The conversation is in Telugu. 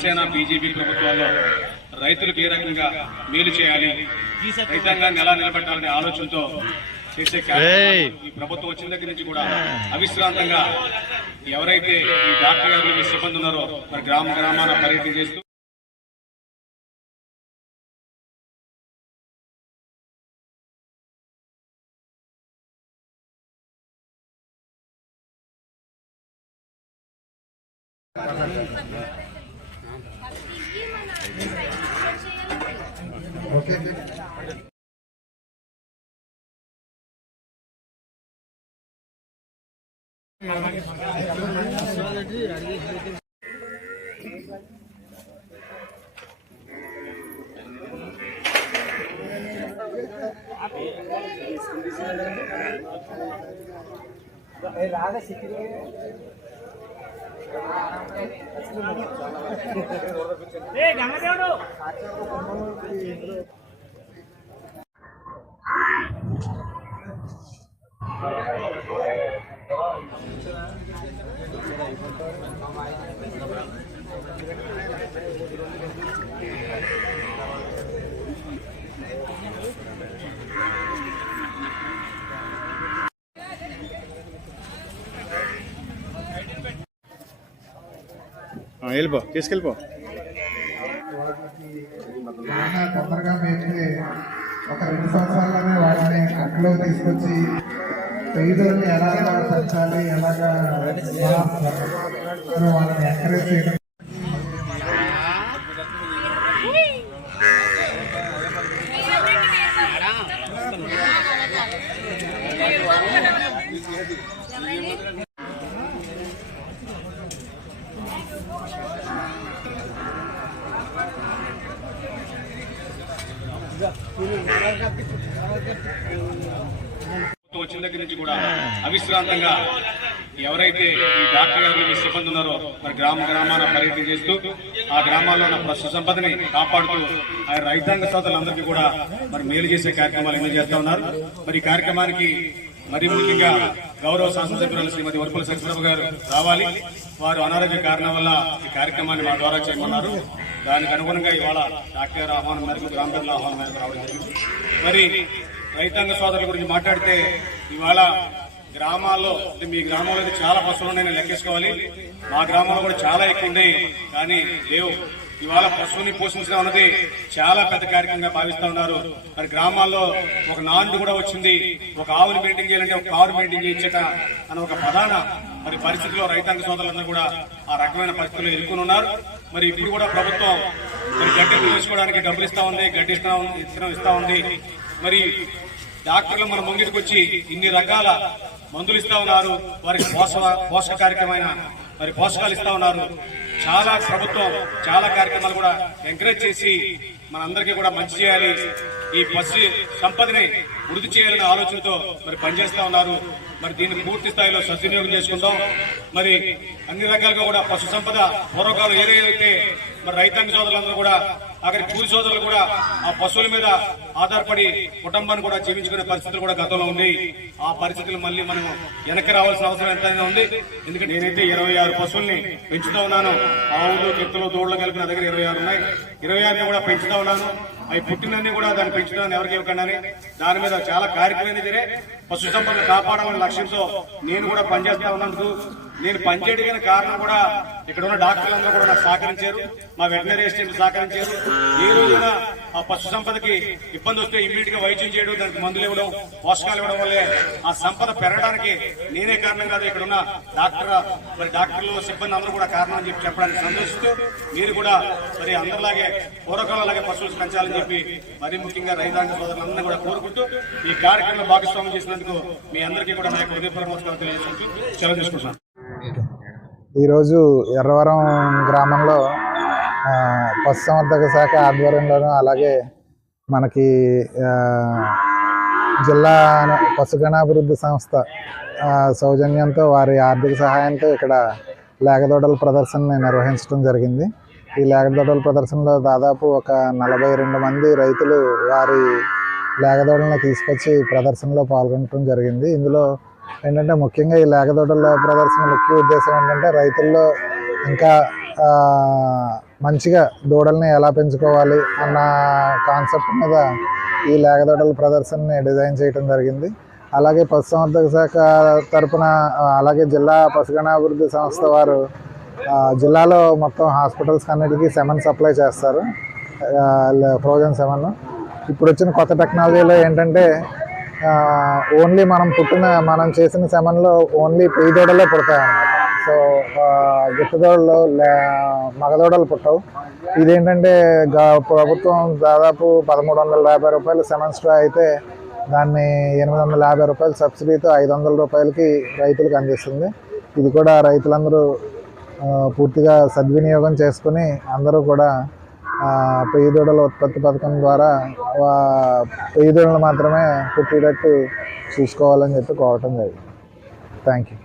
సేనా బీజేపీ ప్రభుత్వాల్లో రైతులకు ఏ రకంగా మేలు చేయాలి, రైతాంగాన్ని ఎలా నిలబెట్టాలనే ఆలోచనతో చేసే ఈ ప్రభుత్వం వచ్చిన దగ్గర నుంచి కూడా అవిశ్రాంతంగా ఎవరైతే ఈ డాక్టర్ గారు సిబ్బంది ఉన్నారో మరి గ్రామాన పర్యటన చేస్తూ ఓకే రాధా సిటీ వెళ్ళిపో తీసుకెళ్ళిపో. తొందరగా మేమే ఒక 2 సంవత్సరాల్లోనే వాటిని అట్లో తీసుకొచ్చి పేదలను ఎలాగా పెంచాలి, ఎలాగా వాళ్ళని ఎంకరేజ్ చేయడం. వచ్చిన దగ్గర నుంచి కూడా అవిశ్రాంతంగా ఎవరైతే ఈ డాక్టర్ గారు సిబ్బంది ఉన్నారో మరి గ్రామాన పర్యటన చేస్తూ ఆ గ్రామాల్లో ఉన్న పశు సంపదని కాపాడుతూ ఆ రైతాంగ సోదరులందరికీ కూడా మరి మేలు చేసే కార్యక్రమాలు ఎన్నో చేస్తా ఉన్నారు. మరి ఈ కార్యక్రమానికి మరి ముఖ్యంగా గౌరవ శాసనసభ్యురాలు శ్రీమతి వరపుల సత్యప్రభ గారు రావాలి. వారు అనారోగ్య కారణం వల్ల ఈ కార్యక్రమాన్ని మా ద్వారా చేయమన్నారు. దానికి అనుగుణంగా ఇవాళ డాక్టర్ గారు ఆహ్వానం మేరకు గ్రామీణ ఆహ్వానం మేరకు రావడం జరిగింది. మరి రైతాంగ సోదరుల గురించి మాట్లాడితే ఇవాళ గ్రామాల్లో మీ గ్రామంలో చాలా పశువులు నేను లెక్కేసుకోవాలి. మా గ్రామంలో కూడా చాలా ఎక్కువ ఉన్నాయి, కానీ లేవు. ఇవాళ పశువుని పోషించడం అన్నది చాలా పెద్ద కార్యక్రమంగా భావిస్తా ఉన్నారు. మరి గ్రామాల్లో ఒక నాంది కూడా వచ్చింది. ఒక ఆవుని మెయింటైన్ చేయాలంటే ఒక కారు మెయింటైన్ చేయించట అన్న ఒక ప్రధాన మరి పరిస్థితిలో రైతాంగ సోదరులందరూ కూడా ఆ రకమైన పరిస్థితుల్లో ఎదుర్కొని ఉన్నారు. మరి ఇప్పుడు కూడా ప్రభుత్వం మరి గడ్డి తీసుకోవడానికి డబ్బులు ఇస్తా ఉంది, గడ్డి ఇస్తా ఉంది. మరి డాక్టర్లు మన ముంగిటికి వచ్చి ఇన్ని రకాల మందులు ఇస్తా ఉన్నారు. వారికి పోషక కార్యక్రమమైన మరి పోషకాలు ఇస్తా ఉన్నారు. చాలా ప్రభుత్వం చాలా కార్యక్రమాలు కూడా ఎంకరేజ్ చేసి మనందరికీ కూడా మంచి చేయాలి, ఈ పశు సంపదని వృద్ధి చేయాలనే ఆలోచనతో మరి పనిచేస్తా ఉన్నారు. మరి దీన్ని పూర్తి స్థాయిలో సద్వినియోగం చేసుకుందాం. మరి అన్ని రకాలుగా కూడా పశు సంపద పూర్వకాలం ఏదైతే మరి రైతాంగ సోదరులందరూ కూడా అక్కడి కూలి సోదరులు కూడా ఆ పశువుల మీద ఆధారపడి కుటుంబాన్ని కూడా జీవించుకునే పరిస్థితులు కూడా గతంలో ఉంది. ఆ పరిస్థితులు మళ్ళీ మనం వెనక్కి రావాల్సిన అవసరం ఎంతైనా ఉంది. ఎందుకంటే నేనైతే 26 పశువుల్ని పెంచుతా ఉన్నాను. ఆవులు, చెత్తలు, దూడలు కలిపి నా దగ్గర 26 ఉన్నాయి. 26ని కూడా పెంచుతా ఉన్నాను. అవి పుట్టినన్ని కూడా దాన్ని పెంచుతాను ఎవరికి ఇవ్వకుండా. దాని మీద చాలా కార్యక్రమాలు జరిగే పశు సంపదను కాపాడాలనే లక్ష్యంతో నేను కూడా పనిచేస్తా ఉన్నందుకు నేను పనిచేయడానికి కారణం కూడా ఇక్కడ ఉన్న డాక్టర్లందరూ కూడా నాకు సహకరించారు, మా వెటనరీ అసిస్టెంట్ సహకరించారు. ఏ రోజున ఆ పశు సంపదకి ఇబ్బంది వస్తే ఇమ్మీడియట్ గా వైద్యం చేయడం, దానికి మందులు ఇవ్వడం, పోషకాలు ఇవ్వడం వల్లే ఆ సంపద పెరగడానికి నేనే కారణం కాదు, ఇక్కడ ఉన్న డాక్టర్లు సిబ్బంది అందరూ కూడా కారణం అని చెప్పి చెప్పడానికి సంతోషిస్తూ మీరు కూడా మరి అందరిలాగే పూర్వకాలంలాగే పశువులు పెంచాలని చెప్పి మరీ ముఖ్యంగా రైతాంగ సోదరులందరినీ కూడా కోరుకుంటూ ఈ కార్యక్రమంలో భాగస్వామ్యం చేసినందుకు మీ అందరికీ కూడా నా యొక్క హృదయపూర్వక నమస్కారం తెలియజేసుకుంటూ సెలవు తీసుకుంటున్నాను. ఈరోజు ఎర్రవరం గ్రామంలో పశుసంవర్ధక శాఖ ఆధ్వర్యంలోనూ అలాగే మనకి జిల్లా పశుగణాభివృద్ధి సంస్థ సౌజన్యంతో వారి ఆర్థిక సహాయంతో ఇక్కడ లేగదూడల ప్రదర్శనని నిర్వహించడం జరిగింది. ఈ లేగదూడల ప్రదర్శనలో దాదాపు ఒక 42 మంది రైతులు వారి లేగదూడలను తీసుకొచ్చి ప్రదర్శనలో పాల్గొనడం జరిగింది. ఇందులో ఏంటంటే ముఖ్యంగా ఈ లేగదూడల ప్రదర్శన ముఖ్య ఉద్దేశం ఏంటంటే రైతుల్లో ఇంకా మంచిగా దూడల్ని ఎలా పెంచుకోవాలి అన్న కాన్సెప్ట్ మీద ఈ లేగదూడల ప్రదర్శనని డిజైన్ చేయడం జరిగింది. అలాగే పశుసంవర్ధక శాఖ తరపున అలాగే జిల్లా పశుగణాభివృద్ధి సంస్థ వారు జిల్లాలో మొత్తం హాస్పిటల్స్ అన్నిటికీ సెమన్ సప్లై చేస్తారు, ఫ్రోజన్ సెమన్. ఇప్పుడు వచ్చిన కొత్త టెక్నాలజీలో ఏంటంటే ఓన్లీ మనం చేసిన సెమన్లో ఓన్లీ పెయ్యి దూడలే పుడతాయి అన్నమాట. సో గిట్టదూడలు మగదూడలు పుట్టవు. ఇదేంటంటే ప్రభుత్వం దాదాపు 1,350 రూపాయలు సెమన్ స్ట్రా అయితే దాన్ని 850 రూపాయల సబ్సిడీతో 500 రూపాయలకి రైతులకు అందిస్తుంది. ఇది కూడా రైతులందరూ పూర్తిగా సద్వినియోగం చేసుకుని అందరూ కూడా పెయ్యి దూడల ఉత్పత్తి పథకం ద్వారా పెయ్యి దూడలు మాత్రమే పుట్టేటట్టు చూసుకోవాలని చెప్పి కోరటం జరిగింది. Thank you.